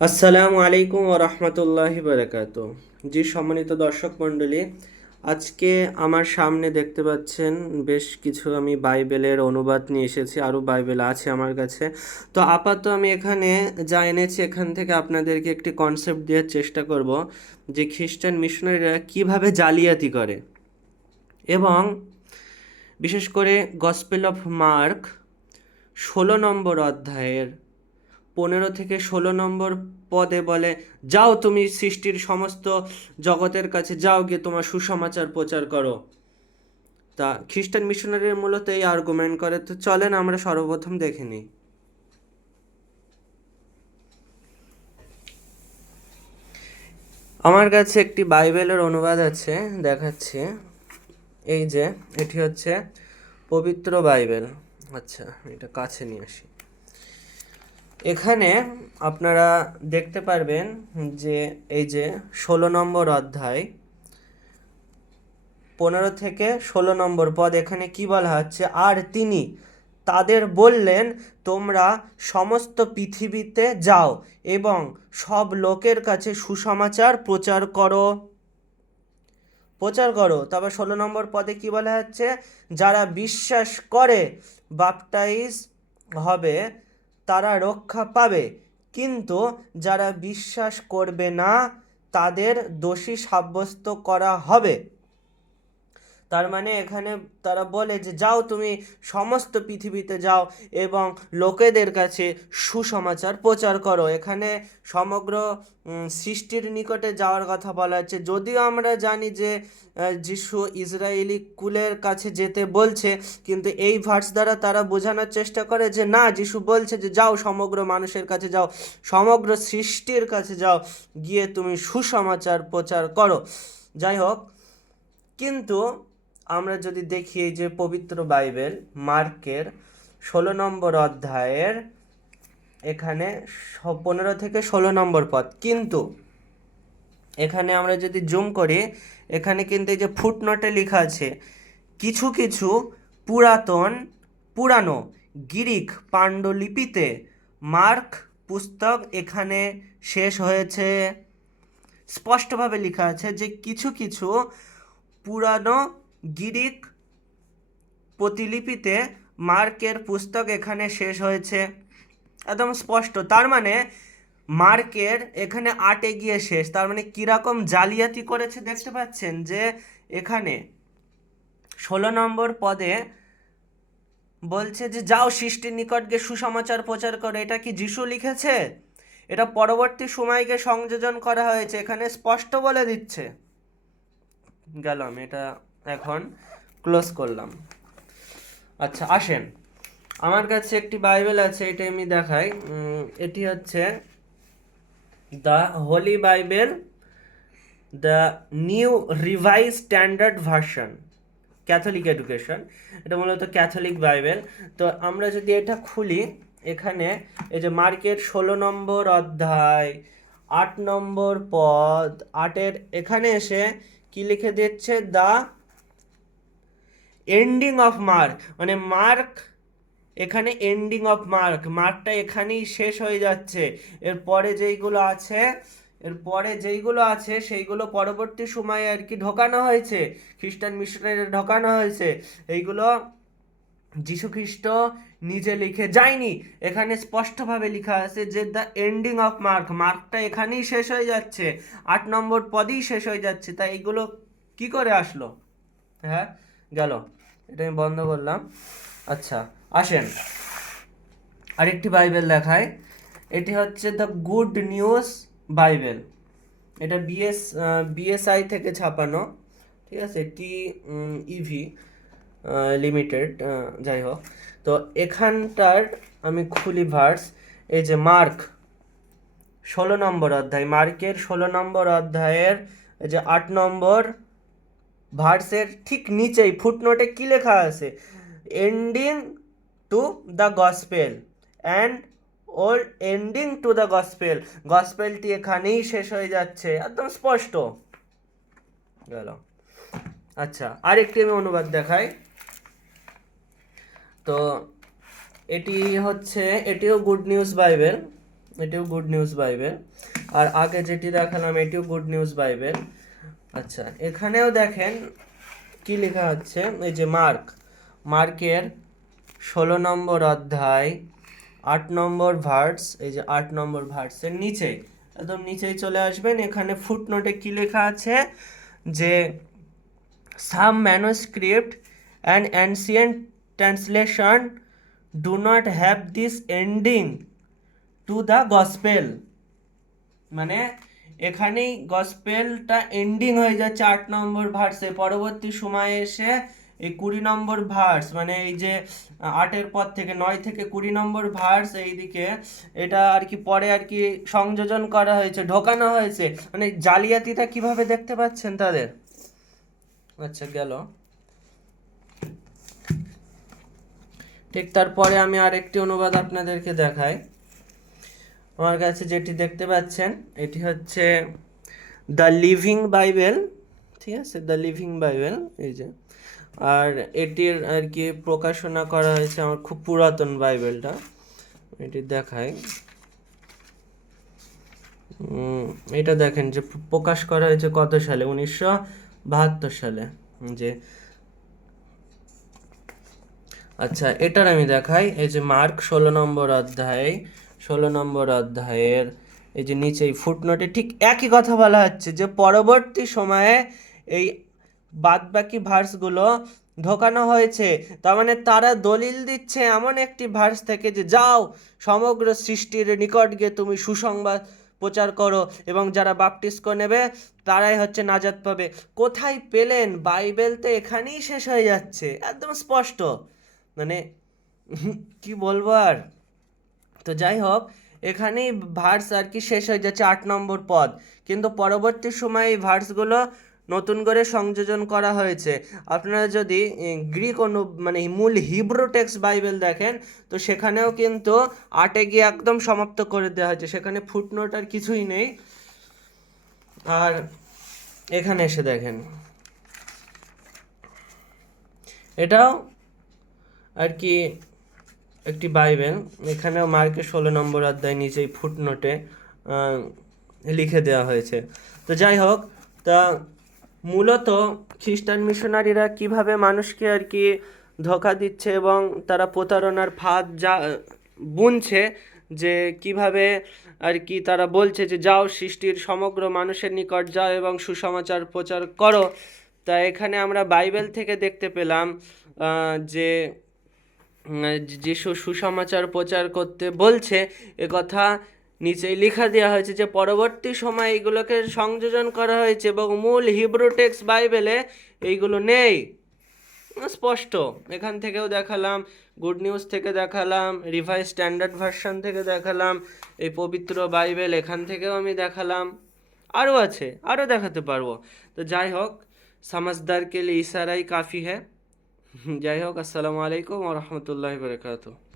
আসসালামু আলাইকুম ও রহমতুল্লাহি বারাকাত জি সম্মানিত দর্শক মণ্ডলী, আজকে আমার সামনে দেখতে পাচ্ছেন বেশ কিছু আমি বাইবেলের অনুবাদ নিয়ে এসেছি, আরও বাইবেল আছে আমার কাছে। তো আপাতত আমি এখানে যা এনেছি, এখান থেকে আপনাদেরকে একটি কনসেপ্ট দেওয়ার চেষ্টা করব যে খ্রিস্টান মিশনারিরা কীভাবে জালিয়াতি করে। এবং বিশেষ করে গসপেল অফ মার্ক ষোলো নম্বর অধ্যায়ের পনেরো থেকে ষোলো নম্বর পদে বলে, যাও তুমি সৃষ্টির সমস্ত জগতের কাছে, যাও গিয়ে তোমার সুসমাচার প্রচার করো। তা খ্রিস্টান মিশনারির মূলত এই আর্গুমেন্ট করে। তো চলেন আমরা সর্বপ্রথম দেখে নিই। আমার কাছে একটি বাইবেলের অনুবাদ আছে, দেখাচ্ছি। এই যে, এটি হচ্ছে পবিত্র বাইবেল। আচ্ছা এটা কাছে নিয়ে আসি। এখানে আপনারা দেখতে পারবেন যে এই যে ষোলো নম্বর অধ্যায়, পনেরো থেকে ষোলো নম্বর পদ, এখানে কি বলা হচ্ছে? আর তিনি তাদের বললেন, তোমরা সমস্ত পৃথিবীতে যাও এবং সব লোকের কাছে সুসমাচার প্রচার করো। প্রচার করো। তবে ষোলো নম্বর পদে কি বলা হচ্ছে? যারা বিশ্বাস করে বাপটাইজ হবে তারা রক্ষা পাবে। কিন্তু যারা বিশ্বাস করবে না তাদের দোষী সাব্যস্ত করা হবে। তার মানে এখানে তারা বলে যে, যাও তুমি সমস্ত পৃথিবীতে যাও এবং লোকেদের কাছে সুসমাচার প্রচার করো। এখানে সমগ্র সৃষ্টির নিকটে যাওয়ার কথা বলা হচ্ছে। যদিও আমরা জানি যে যিশু ইসরায়েলি কুলের কাছে যেতে বলছে, কিন্তু এই ভার্স দ্বারা তারা বোঝানোর চেষ্টা করে যে, না, যিশু বলছে যে, যাও, সমগ্র মানুষের কাছে যাও, সমগ্র সৃষ্টির কাছে যাও, গিয়ে তুমি সুসমাচার প্রচার করো। যাই হোক, কিন্তু আমরা যদি দেখি যে পবিত্র বাইবেল, মার্কের ষোলো নম্বর অধ্যায়ের এখানে পনেরো থেকে ষোলো নম্বর পদ কিন্তু এখানে আমরা যদি জুম করি, এখানে কিন্তু এই যে ফুটনোটে লেখা আছে, কিছু কিছু পুরাতন, পুরানো গ্রিক পাণ্ডুলিপিতে মার্ক পুস্তক এখানে শেষ হয়েছে। স্পষ্টভাবে লেখা আছে যে কিছু কিছু পুরানো গ্রিক প্রতিলিপিতে মার্কের পুস্তক এখানে শেষ হয়েছে। একদম স্পষ্ট। তার মানে মার্কের এখানে আটে গিয়ে শেষ। তার মানে কীরকম জালিয়াতি করেছে দেখতে পাচ্ছেন যে এখানে ষোলো নম্বর পদে বলছে যে, যাও সৃষ্টির নিকট গিয়ে সুসমাচার প্রচার করে। এটা কি যিশু লিখেছে? এটা পরবর্তী সময়কে সংযোজন করা হয়েছে। এখানে স্পষ্ট বলে দিচ্ছে। গেলাম এটা এখন ক্লোজ করলাম। আচ্ছা আসেন। আমার কাছে একটি বাইবেল আছে, এটা আমি দেখাই। এটি হচ্ছে the holy Bible, the new revise standard version, catholic education. এটা মূলত ক্যাথলিক বাইবেল। তো আমরা যদি এটা খুলি, এখানে এই যে মার্কের ষোলো নম্বর অধ্যায়, আট নম্বর পদ, আটের, এখানে এসে কি লিখে দিচ্ছে? দ্য এন্ডিং অফ মার্ক মানে মার্ক এখানে এন্ডিং অফ মার্ক মার্কটা এখানেই শেষ হয়ে যাচ্ছে। এর পরে যেইগুলো আছে, এর পরে যেইগুলো আছে, সেইগুলো পরবর্তী সময়ে আর কি ঢোকানো হয়েছে। খ্রিস্টান মিশনারি ঢোকানো হয়েছে। এইগুলো খ্রিস্ট নিজে লিখে যায়নি। এখানে স্পষ্টভাবে লেখা আছে যে দ্য এন্ডিং অফ মার্ক মার্কটা এখানেই শেষ হয়ে যাচ্ছে। আট নম্বর পদেই শেষ হয়ে যাচ্ছে। তাই এইগুলো কি করে আসলো? হ্যাঁ গেল। এটা আমি বন্ধ করলাম। আচ্ছা আসেন। আরেকটি বাইবেল দেখায় এটি হচ্ছে দ্য গুড নিউজ বাইবেল। এটা বিএস বিএসআই থেকে ছাপানো, ঠিক আছে? টি ইভি লিমিটেড যাই হোক। তো এখানটার আমি খুলি ভার্স, এই যে মার্ক, ষোলো নম্বর অধ্যায়। মার্কের ষোলো নম্বর অধ্যায়ের, এই যে আট নম্বর ভার্সের ঠিক নিচেই ফুটনোটে কি লেখা আছে? Ending to the gospel and all ending to the gospel গসপেলটি এখানেই শেষ হয়ে যাচ্ছে, একদম স্পষ্ট। গেল। আচ্ছা আরেকটি আমি অনুবাদ দেখাই। তো এটি হচ্ছে, এটিও গুড নিউজ বাইবেল এটিও গুড নিউজ বাইবেল আর আগে যেটি দেখালাম, এটিও গুড নিউজ বাইবেল আচ্ছা এখানেও দেখেন কি লেখা আছে? এই যে মার্ক, মার্কের ষোলো নম্বর অধ্যায়, আট নম্বর ভার্স, এই যে আট নম্বর ভার্সের নিচে। একদম নিচেই চলে আসবেন, এখানে ফুটনোটে কি লেখা আছে? যে some manuscript and ancient translation do not have this ending to the gospel মানে এখানেই গসপেলটা এন্ডিং হয়ে যাচ্ছে আট নম্বর ভার্সে পরবর্তী সময়ে এসে এই কুড়ি নম্বর ভার্স মানে এই যে, আটের পর থেকে নয় থেকে কুড়ি নম্বর ভার্স এইদিকে এটা আর কি পরে আর কি সংযোজন করা হয়েছে, ঢোকানো হয়েছে। মানে জালিয়াতিটা কীভাবে দেখতে পাচ্ছেন তাদের? আচ্ছা গেল। ঠিক তারপরে আমি আরেকটি অনুবাদ আপনাদেরকে দেখাই। আমার কাছে যেটি দেখতে পাচ্ছেন, এটি হচ্ছে দ্য লিভিং বাইবেল ঠিক আছে? দ্য লিভিং বাইবেল এই যে। আর এটির আর কি প্রকাশনা করা হয়েছে আমার খুব পুরাতন বাইবেলটা। এটি দেখাই। এটা দেখেন যে প্রকাশ করা হয়েছে কত সালে? উনিশশো বাহাত্তর সালে। যে আচ্ছা এটার আমি দেখাই। এই যে মার্ক ষোলো নম্বর অধ্যায়। ষোলো নম্বর অধ্যায়ের এই যে নিচেই ফুটনোটে ঠিক একই কথা বলা হচ্ছে যে পরবর্তী সময়ে এই বাদবাকি ভার্সগুলো ঢোকানো হয়েছে। তার মানে তারা দলিল দিচ্ছে এমন একটি ভার্স থেকে যে, যাও, সমগ্র সৃষ্টির নিকট গিয়ে তুমি সুসংবাদ প্রচার করো এবং যারা বাপটিস্ক নেবে, তারাই হচ্ছে নাজাত পাবে। কোথায় পেলেন? বাইবেল তো এখানেই শেষ হয়ে যাচ্ছে। একদম স্পষ্ট। মানে কি বলব আর? তো যাই হোক, এখানেই ভার্স আর কি শেষ হয়ে যাচ্ছে আট নম্বর পদ। কিন্তু পরবর্তী সময়ে এই ভার্সগুলো নতুন করে সংযোজন করা হয়েছে। আপনারা যদি গ্রিক অনু মানে মূল হিব্রু টেক্সট বাইবেল দেখেন, তো সেখানেও কিন্তু আটে গিয়ে একদম সমাপ্ত করে দেওয়া হয়েছে। সেখানে ফুটনোট আর কিছুই নেই। আর এখানে এসে দেখেন। এটাও আর কি একটি বাইবেল, এখানেও মার্কের ষোলো নম্বর অধ্যায় নিচেই ফুটনোটে লিখে দেওয়া হয়েছে। তো যাই হোক, তা মূলত খ্রিস্টান মিশনারিরা কীভাবে মানুষকে আর কি ধোকা দিচ্ছে এবং তারা প্রতারণার ফাঁদ যা, বুনছে যে কীভাবে আর কি তারা বলছে যে যাও সৃষ্টির সমগ্র মানুষের নিকট যাও এবং সুসমাচার প্রচার করো। তা এখানে আমরা বাইবেল থেকে দেখতে পেলাম যে যিশু সুসমাচার প্রচার করতে বলছে, এ কথা নিচেই লেখা দেওয়া হয়েছে যে, পরবর্তী সময় এইগুলোকে সংযোজন করা হয়েছে এবং মূল হিব্রু টেক্সট বাইবেলে এইগুলো নেই। স্পষ্ট। এখান থেকেও দেখালাম, গুড নিউজ থেকে দেখালাম রিভাইজ স্ট্যান্ডার্ড ভার্সন থেকে দেখালাম, এই পবিত্র বাইবেল এখান থেকেও আমি দেখালাম। আরও আছে, আরও দেখাতে পারব। তো যাই হোক, সমাজদার কে লিয়ে ইশারাই কাফি হ্যাঁ যাই হোক আসসালামু আলাইকুম রহমতুল্লাহ বরকাত